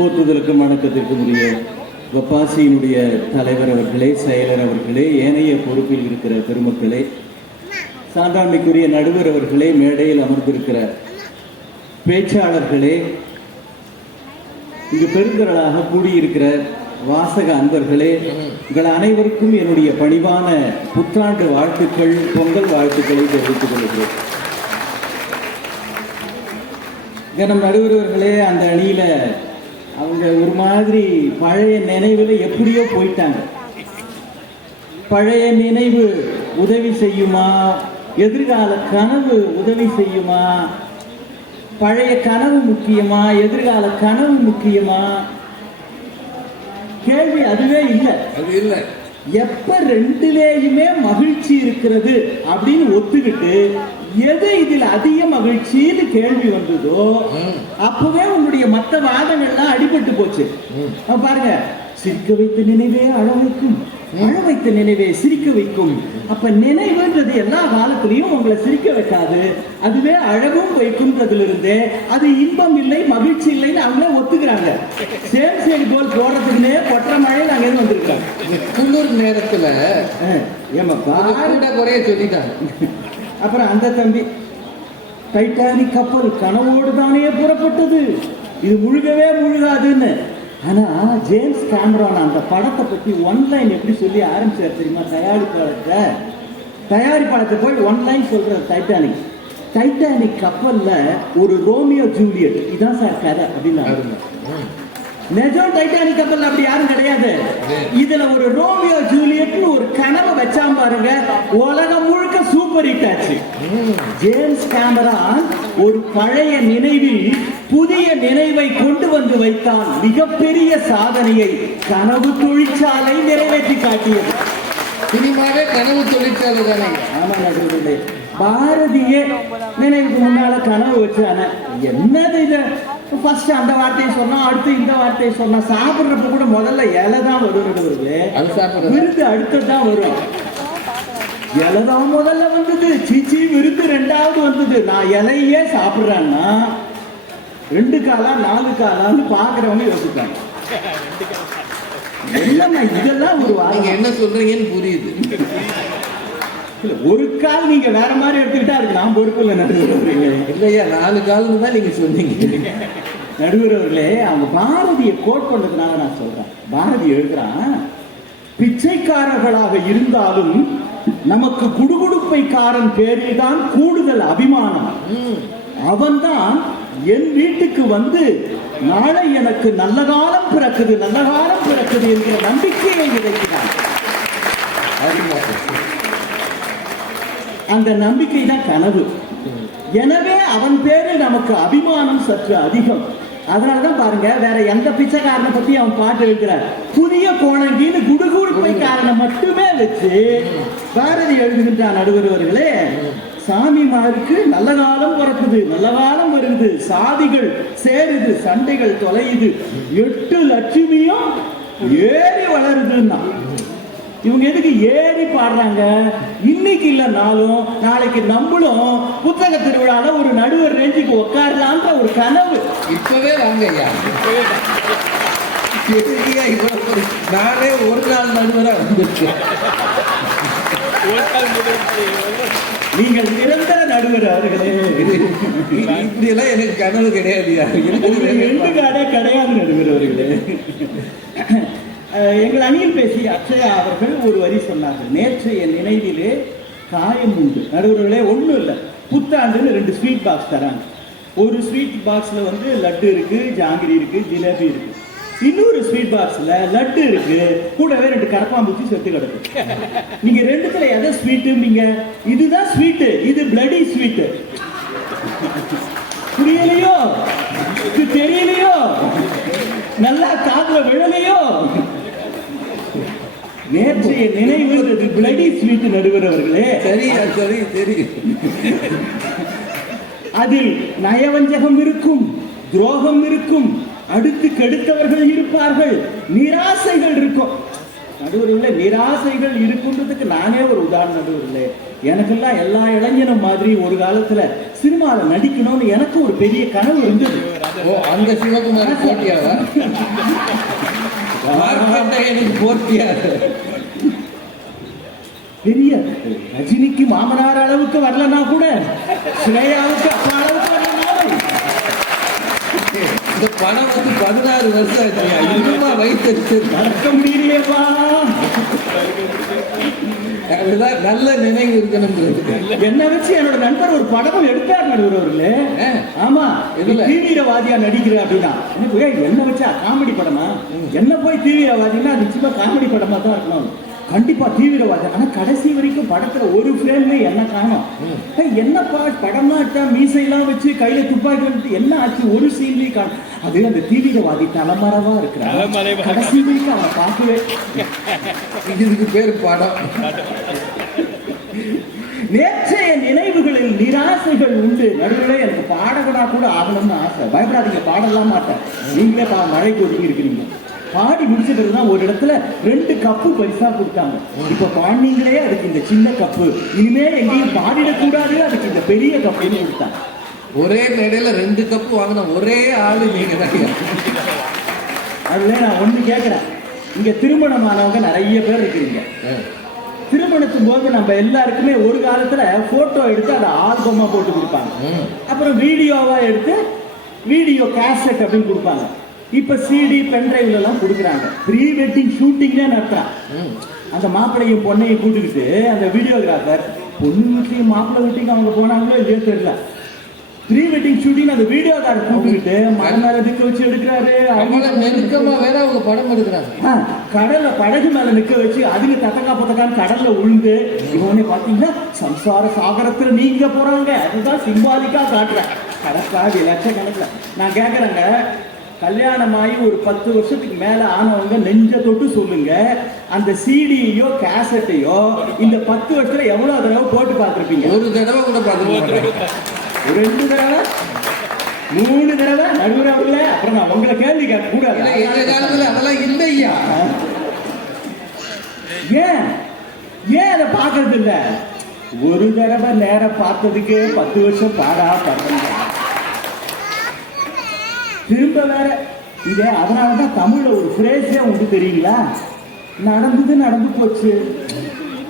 போற்றுதலுக்கும் வணக்கத்திற்கும் உரிய வப்பாசியினுடைய தலைவர் அவர்களே செயலர் அவர்களே ஏனைய பொறுப்பில் இருக்கிற பெருமக்களே சான்றாண்மைக்குரிய நடுவர் அவர்களே மேடையில் அமர்ந்திருக்கிற பேச்சாளர்களே இங்கு பெருந்திரளாக கூடியிருக்கிற வாசக அன்பர்களே உங்கள் அனைவருக்கும் என்னுடைய பணிவான புத்தாண்டு வாழ்த்துக்கள் பொங்கல் வாழ்த்துக்களை தெரிவித்துக் கொள்கிறேன். நம் நடுவர்களே அந்த அணியில அவங்க ஒரு மாதிரி பழைய நினைவுல எப்படியோ போயிட்டாங்க. பழைய நினைவு உதவி செய்யுமா? எதிர்கால கனவு உதவி செய்யுமா? பழைய கனவு முக்கியமா? எதிர்கால கனவு முக்கியமா? கேள்வி அதுவே இல்லை. அது இல்ல. எப்ப ரெண்டுலேயுமே மகிழ்ச்சி இருக்கிறது அப்படின்னு ஒத்துக்கிட்டு எது இதுல அதிக மகிழ்ச்சின்னு கேள்வி வந்ததோ. அப்பவே உங்களுடைய மத்த வாதங்கள்லாம் அடிபட்டு போச்சு. பாருங்க சிரிக்க வைத்த நினைவே அழ வைக்கும் அழ வைத்த நினைவே சிரிக்க வைக்கும். அப்ப நினைவுன்றது எல்லா காலத்திலையும் உங்களை சிரிக்க வைக்காது. அதுவே அழகும் வைக்கும்ன்றதுல இருந்தே அது இன்பம் இல்லை மகிழ்ச்சி இல்லைன்னு அவங்களே ஒத்துக்கிறாங்க. சேம் சேரி போல் போடுறதுக்குன்னே கொற்ற மழை நாங்க வந்திருக்காங்க. இந்த குளிர் நேரத்துல கூட குறைய சொல்லிட்டாங்க. அப்புறம் அந்த தம்பி டைட்டானிக் கப்பல் கனவோடு தானே புறப்பட்டது. இது முழுகவே முழுகாதுன்னு. ஆனா ஜேம்ஸ் கேமரான் அந்த படத்தை பத்தி ஒன்லைன் எப்படி சொல்லி ஆரம்பிச்சார் தெரியுமா? தயாரிப்பாளர்கிட்ட. தயாரிப்பாளர்கிட்ட போய் ஒன்லைன் சொல்ற டைட்டானிக் டைட்டானிக் கப்பல்ல ஒரு ரோமியோ ஜூலியட் இதான் சார் கதை. ம். நிஜம் டைட்டானிக் கப்பல் அப்படி யாரும் கிடையாது. இதுல ஒரு ரோமியோ ஜூலியட்னு ஒரு கனவை வச்சாம் பாருங்க. உலகம் முழுக்க சூப்பர் ஹிட் ஆச்சு. ஜேம்ஸ் கேமரான் ஒரு பழைய நினைவில் புதிய நினைவை கொண்டு வந்து வைத்தான் மிகப்பெரிய சாதனையை கனவு தொழிற்சாலை நிறைவேற்றி காட்டியது. சினிமாவே கனவு தொழிற்சாலை தானே? ஆமா நடுவர்களே. பாரதிய நினைவுக்கு முன்னால கனவு வச்சான. என்னது இது? ஃபர்ஸ்ட் அந்த வார்த்தையை சொன்னா அடுத்து இந்த வார்த்தையை சொன்னா சாப்பிடுறப்ப கூட முதல்ல இலை தான் வரும் விருது அடுத்தது தான் வரும். இலை தான் முதல்ல வந்தது. சீச்சி விருது ரெண்டாவது வந்தது. நான் இலையே சாப்பிடுறேன்னா ரெண்டு காலா நாலு காலான்னு பாக்குறவங்க யோசிப்பாங்க. இல்லம்மா இதெல்லாம் ஒரு வாரம். என்ன சொல்றீங்கன்னு புரியுது. இல்ல, ஒரு கால் நீங்க வேற மாதிரி எடுத்துக்கிட்டா இருக்கு நான் பொறுப்பு இல்லை நடுவர் அவர்களே இல்லையா நாலு காலம் தான் நீங்க சொன்னீங்க. நடுவர் அவர்களே அவங்க பாரதியை கோட் பண்ணதுனால நான் சொல்றேன். பாரதி எழுதுறான் பிச்சைக்காரர்களாக இருந்தாலும் நமக்கு குடுகுடுப்பைக்காரன் பேரில் தான் கூடுதல் அபிமானம். அவன்தான் என் வீட்டுக்கு வந்து நாளை எனக்கு நல்ல காலம் பிறக்குது நல்ல காலம் பிறக்குது என்கிற நம்பிக்கையை விதைக்கிறான் அந்த நம்பிக்கை தான் கனவு. எனவே அவன் பேரில் நமக்கு அபிமானம் சற்று அதிகம். அதனாலதான் பாருங்க வேற எந்த பிச்சைக்காரனை பத்தி அவன் பாட்டு எழுக்கிறார் புதிய கோணங்கின்னு குடுகுடுப்பை காரனை மட்டுமே வச்சு பாரதி எழுதுகின்றான் நடுவர்களே சாமிமாருக்கு நல்ல காலம் பிறக்குது நல்ல காலம் வருது. சாதிகள் சேருது சண்டைகள் தொலையுது. எட்டு லட்சுமியும் ஏறி வளருதுன்னா இவங்க எதுக்கு ஏறி பாடுறாங்க? இன்னைக்கு இல்லைனாலும் நாளைக்கு நம்மளும் புத்தக திருவிழால ஒரு நடுவர் ரேஞ்சுக்கு உட்காரலான்ற ஒரு கனவு. இப்பவே வாங்க ஐயா. பெரிய- நானே ஒரு நாள் நடுவரா வந்துருக்கேன். நீங்கள் நிரந்தர நடுவர் அவர்களே. இப்படி எல்லாம் எனக்கு கனவு உங்களுக்கு ரெண்டு காடே கிடையாது நடுவர் அவர்களே. அஹ், எங்கள் அணியில் பேசிய அக்ஷயா அவர்கள் ஒரு வரி சொன்னார்கள். நேற்றைய நினைவிலே காயம் உண்டு. நடுவர்களே ஒண்ணும் இல்லை. புத்தாண்டுன்னு ரெண்டு ஸ்வீட் பாக்ஸ் தராங்க. ஒரு ஸ்வீட் பாக்ஸ்ல வந்து லட்டு இருக்கு ஜாங்கிரி இருக்கு ஜிலேபி இருக்கு. இன்னொரு ஸ்வீட் பாக்ஸ்ல லட்டு இருக்கு. கூடவே ரெண்டு கரப்பாம்பூச்சி செத்து கிடக்கு. நீங்க ரெண்டுத்துல எதை ஸ்வீட்டும்பீங்க இதுதான் ஸ்வீட்டு இது பிளடி ஸ்வீட்டு புரியலையோ? இது தெரியலையோ? நல்லா காதுல விழலையோ? நேற்றைய நினைவுன்றது பிளடி ஸ்வீட் நடுவர் அவர்களே சரியா சரி சரி. அதில் நயவஞ்சகம் இருக்கும் துரோகம் இருக்கும் அடுத்து கெடுத்தவர்கள் இருப்பார்கள். நிராசைகள் இருக்கும். நடுவர்களே நிராசைகள் இருக்குன்றதுக்கு நானே ஒரு உதாரணம் நடுவர்களே எனக்கெல்லாம் எல்லா இளைஞனும் மாதிரி ஒரு காலத்துல சினிமாவில் நடிக்கணும்னு எனக்கு ஒரு பெரிய கனவு இருந்தது. அந்த சிவகுமார் போட்டியாவா? பெரிய ரஜினிக்கு மாமனார் அளவுக்கு வரலன்னா கூட ஸ்ரேயாவுக்கு அப்பா அளவுக்கு வரலனாலும் இந்த படம் வந்து பதினாறு வருஷம் ஆச்சு. இன்னுமா வைத்திருக்கு நடக்க முடியலையேப்பா அதுதான் நல்ல நினைவு இருக்கணுங்கிறதுக்கு என்ன வச்சு என்னோட நண்பர் ஒரு படமும் எடுத்தார் நடுவர் அவர்களே. ஆமா. எதுல? தீவிரவாதியா நடிக்கிற அப்படின்னா. என்ன வச்சா காமெடி படமா? என்ன போய் தீவிரவாதின்னா நிச்சயமா காமெடி படமா தான் இருக்கணும். கண்டிப்பா தீவிரவாதி. ஆனா கடைசி வரைக்கும் படத்துல ஒரு ஃப்ரேம்ல என்ன காணும்? என்னப்பா படமா எடுத்தா மீசையெல்லாம் வச்சு கையில துப்பாக்கி வந்துட்டு என்ன ஆச்சு? ஒரு சீன்லயும் காணும். அது அந்த தீவிரவாதி தலைமறைவா இருக்கிறான். கடைசி வரைக்கும் அவன் பார்க்கவே இதுக்கு பேர் படம். நேற்றைய நினைவுகளில் நிராசைகள் உண்டு. நடுவில் எனக்கு பாடகனா கூட ஆகணும்னு ஆசை. பயப்படாதீங்க பாடலாம் மாட்டேன். நீங்களே பா மழைக்கு ஒதுங்கி இருக்கிறீங்க பாடி முடிச்சதுல தான் ஒரு இடத்துல ரெண்டு கப்பு பரிசா கொடுத்தாங்க. இப்ப பாடினீங்களே அதுக்கு இந்த சின்ன கப்பு இனிமே எங்கேயும் பாடிடக்கூடாது அதுக்கு இந்த பெரிய கப்புன்னு கொடுத்தாங்க. ஒரே மேடையில ரெண்டு கப்பு வாங்கின ஒரே ஆளு நீங்க தான். அதுல நான் ஒண்ணு கேட்கிறேன் இங்க திருமணமானவங்க நிறைய பேர் இருக்கிறீங்க திருமணத்தும் போது நம்ம எல்லாருக்குமே ஒரு காலத்துல போட்டோ எடுத்து அதை ஆல்பமா போட்டு கொடுப்பாங்க. அப்புறம் வீடியோவா எடுத்து வீடியோ கேசட் அப்படின்னு கொடுப்பாங்க. இப்ப சிடி பென்டிரைவ்ல எல்லாம் கொடுக்குறாங்க. ப்ரீ வெட்டிங் ஷூட்டிங்னே நடத்துறான். அந்த மாப்பிள்ளையும் பொண்ணையும் கூட்டிக்கிட்டு அந்த வீடியோகிராஃபர் பொண்ணு வீட்லயும் மாப்பிள்ளை வீட்டுக்கு அவங்க போனாங்களோ இல்லையோ தெரியல. ப்ரீ வெட்டிங் ஷூட்டிங் அந்த வீடியோகாரர் கூப்பிட்டுக்கிட்டு மலை மேல நிக்க வச்சு எடுக்கிறாரு. நெருக்கமா வேற அவங்க படம் எடுக்கிறாங்க. கடல்ல படகு மேல நிக்க வச்சு அதுங்க தத்தக்கா பத்தக்கான்னு கடல்ல உழுந்து இவனே பாத்தீங்கன்னா சம்சார சாகரத்துல நீங்க போறாங்க. அதுதான் சிம்பாலிக்கா காட்டுறேன். கணக்காதி லட்சக்கணக்கில். நான் கேக்குறேங்க கல்யாணமாகி ஒரு பத்து வருஷத்துக்கு மேல ஆனவங்க நெஞ்ச தொட்டு சொல்லுங்க. அந்த சிடியோ கேசட்டையோ இந்த பத்து வருஷத்துல எவ்வளவு தடவை போட்டு பார்த்திருப்பீங்க? ஒரு தடவை கூட பார்த்துருக்கோம் ரெண்டு தடவை? மூணு தடவை? நடுவுறவுல அப்புறம் நான் உங்களை கேள்வி கேட்க கூடாது எங்க காலத்துல அதெல்லாம் இல்லையா? ஏன்? ஏன் அதை பார்க்கறது இல்ல? ஒரு தடவை நேரம் பார்த்ததுக்கு பத்து வருஷம் பாடா பண்ணுங்க திரும்ப வேற. இதே அதனாலதான் தமிழில் ஒரு ஃப்ரேஸே உண்டு தெரியுங்களா? நடந்தது நடந்து போச்சு.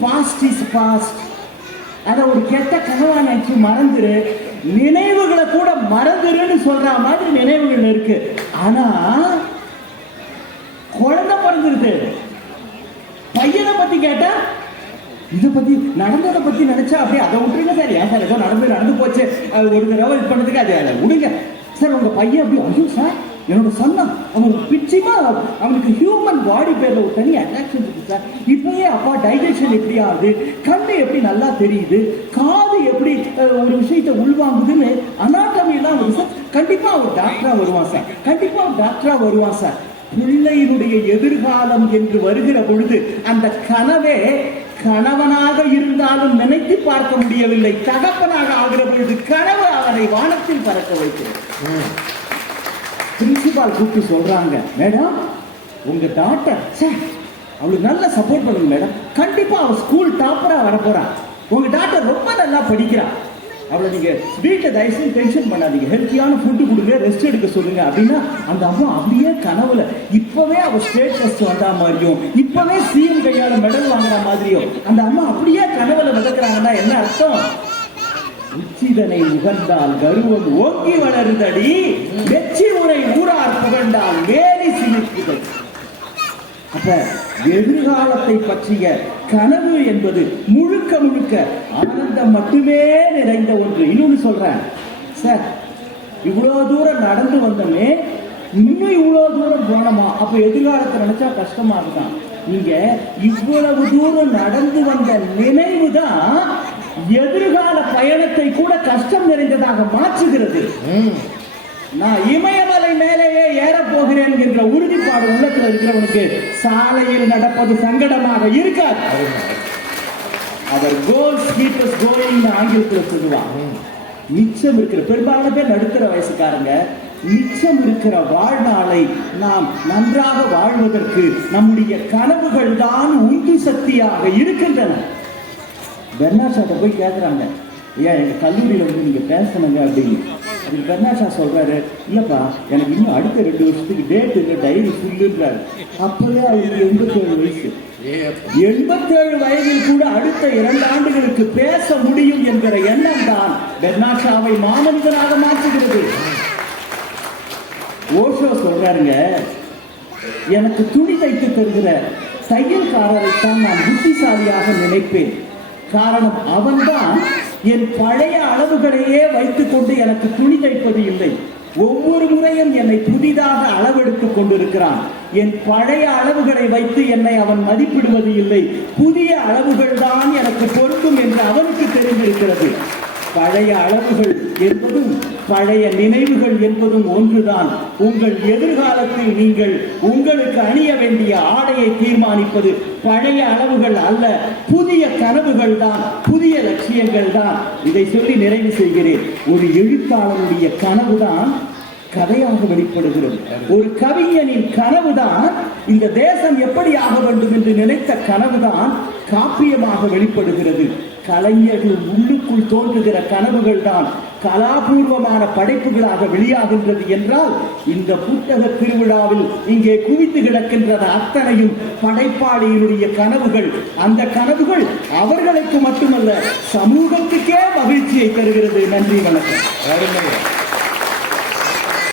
பாஸ்ட் இஸ் பாஸ்ட் அதை ஒரு கெட்ட கனவா நினைச்சு மறந்துரு. நினைவுகளை கூட மறந்துருன்னு சொல்ற மாதிரி நினைவுகள் இருக்கு. ஆனா குழந்தை பிறந்துருது பையனை பத்தி கேட்டா இதை பத்தி நடந்ததை பத்தி நினைச்சா அப்படியே அதை விட்டுருங்க சார். ஏன் சார் ஏதோ நடந்து நடந்து போச்சு. அது ஒரு தடவை இது பண்ணதுக்கு அது அதை விடுங்க. சார் உங்கள் பையன் அப்படி ஐயோ சார் என்னோட சொந்தம் அவனுக்கு பிச்சிமா அவனுக்கு ஹியூமன் பாடி பேரில் ஒரு தனி அட்ராக்ஷன் இருக்கு சார் இப்பயே அப்பா டைஜஷன் எப்படி ஆகுது? கண்ணு எப்படி நல்லா தெரியுது? காது எப்படி ஒரு விஷயத்தை உள்வாங்குதுன்னு அனாட்டமியெல்லாம் வரும் சார் கண்டிப்பாக அவர் டாக்டரா வருவான் சார் கண்டிப்பாக அவர் டாக்டரா வருவான் சார் பிள்ளையினுடைய எதிர்காலம் என்று வருகிற பொழுது அந்த கனவே கணவனாக இருந்தாலும் நினைத்து பார்க்க முடியவில்லை. தகப்பனாக ஆகிற பொழுது கனவு அவனை வானத்தில் பறக்க வைக்கிறது. பிரின்சிபால் கூப்பிட்டு சொல்றாங்க மேடம் உங்க டாக்டர் அவளுக்கு நல்ல சப்போர்ட் பண்ணுங்க மேடம். கண்டிப்பா அவ ஸ்கூல் டாப்பரா வர போறான் உங்க டாக்டர் ரொம்ப நல்லா படிக்கிறான் அவளை நீங்க வீட்டை தயவுசெய்து டென்ஷன் பண்ணாதீங்க. ஹெல்த்தியான ஃபுட்டு கொடுங்க ரெஸ்ட் எடுக்க சொல்லுங்க அப்படின்னா அந்த அம்மா அப்படியே கனவுல இப்பவே அவ ஸ்டேட் வந்தா மாதிரியும் இப்பவே சிஎம் கையால மெடல் வாங்குற மாதிரியும் அந்த அம்மா அப்படியே கனவுல விளக்குறாங்கன்னா என்ன அர்த்தம்? உச்சிதனை உகந்தால் கருவம் ஓங்கி வளருதடி வெற்றி உரை ஊரார் புகழ்ந்தால் வேலி சிலிர்க்குதல் அப்ப எதிர்காலத்தை பற்றிய கனவு என்பது முழுக்க முழுக்க ஆனந்தம் மட்டுமே நிறைந்த ஒன்று. இன்னொன்னு சொல்றேன். சார் இவ்வளவு தூரம் நடந்து வந்தோமே இன்னும் இவ்வளவு தூரம் போனோமா? அப்ப எதிர்காலத்தை நினைச்சா கஷ்டமா இருக்குதான். நீங்க இவ்வளவு தூரம் நடந்து வந்த நினைவு தான் எதிர்கால பயணத்தை கூட கஷ்டம் நிறைந்ததாக மாற்றுகிறது. நான் இமயமலை மேலேயே ஏறப் போகிறேன் என்ற உறுதிப்பாடு உள்ளத்தில் இருக்கிறவனுக்கு சாலையில் நடப்பது சங்கடமாக இருக்காது. அவர் கோல்ஸ் கீப்பர்ஸ் கோலிங் ஆங்கிலத்தில் சொல்லுவாங்க. மிச்சம் இருக்கிற பெரும்பாலான பேர் நடுத்தர வயசுக்காரங்க மிச்சம் இருக்கிற வாழ்நாளை நாம் நன்றாக வாழ்வதற்கு நம்முடைய கனவுகள் தான் உந்து சக்தியாக இருக்கின்றன. பெர்னாஷாட்ட போய் கேட்குறாங்க ஐயா எங்கள் கல்லூரியில் வந்து நீங்கள் பேசணுங்க அப்படின்னு. இது பெர்னாஷா சொல்கிறாரு இல்லைப்பா எனக்கு இன்னும் அடுத்த ரெண்டு வருஷத்துக்கு டேட் இல்லை டைரி சொல்லுன்றாரு அப்போவே அவருக்கு எண்பத்தேழு வயசு? எண்பத்தேழு வயதில் கூட அடுத்த இரண்டு ஆண்டுகளுக்கு பேச முடியும் என்கிற எண்ணம் தான் பெர்னாஷாவை மாமனிதனாக மாற்றுகிறது. ஓஷோ சொல்றாருங்க எனக்கு துணி தைத்து தருகிற தையல்காரரைத்தான் நான் புத்திசாலியாக நினைப்பேன். காரணம் அவன்தான் என் பழைய அளவுகளையே வைத்துக் கொண்டு எனக்கு துணி தைப்பது இல்லை. ஒவ்வொரு முறையும் என்னை புதிதாக அளவெடுத்துக் கொண்டிருக்கிறான். என் பழைய அளவுகளை வைத்து என்னை அவன் மதிப்பிடுவது இல்லை. புதிய அளவுகள் தான் எனக்கு பொருந்தும் என்று அவனுக்கு தெரிந்திருக்கிறது. பழைய அளவுகள் என்பதும் பழைய நினைவுகள் என்பதும் ஒன்றுதான். உங்கள் எதிர்காலத்தில் நீங்கள் உங்களுக்கு அணிய வேண்டிய ஆடையை தீர்மானிப்பது பழைய அளவுகள் அல்ல புதிய கனவுகள் தான் புதிய லட்சியங்கள் தான். இதை சொல்லி நிறைவு செய்கிறேன். ஒரு எழுத்தாளருடைய கனவுதான் கதையாக வெளிப்படுகிறது. ஒரு கவிஞனின் கனவுதான் இந்த தேசம் எப்படி ஆக வேண்டும் என்று நினைத்த கனவுதான் காப்பியமாக வெளிப்படுகிறது. கலைஞர்கள் உள்ளுக்குள் தோன்றுகிற கனவுகள் தான் கலாபூர்வமான படைப்புகளாக வெளியாகின்றது என்றால் இந்த புத்தக திருவிழாவில் இங்கே குவித்து கிடக்கின்றது அத்தனையும் படைப்பாளியினுடைய கனவுகள். அந்த கனவுகள் அவர்களுக்கு மட்டுமல்ல சமூகத்துக்கே மகிழ்ச்சியை தருகிறது. நன்றி வணக்கம்.